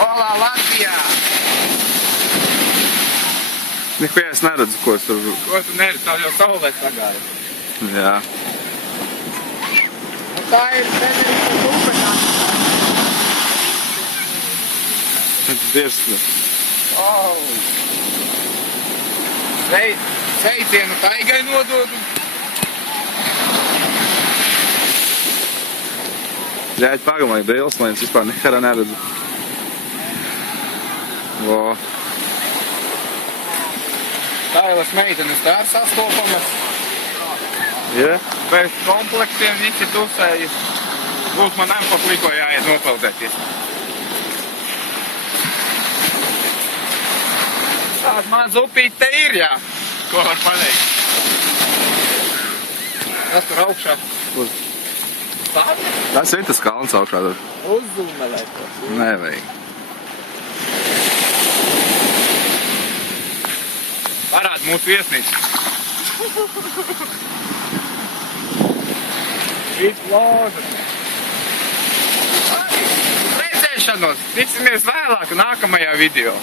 Olā Latvijā! Neko es neredzu, ko es tur... Ko tu neredzi? Tev jau saulē sagāja. Jā. Nu, tā ir Tenerife upenā. Dirsme. Sveicienu taigai nododu. Ļāļ pagamāju brīlis, lai es vispār nekā neredzu. Vo. Tailas meitenes tā ir sastopamas. Ja? Bez komplektiem visi tusējas. Būs man nepapliko jāiet nopeldēties. Tāda maz upīte te ir, jā. Ko var pateikt? Tas tur augšā. Uz. Tāda? Tas ir tas kalns augšā tur. Uzzūmelēt tos. Nevajag. Parād mūsu viesnīcu. Viss loža. Redzēšanos. Tiksimies vēlāk nākamajā video.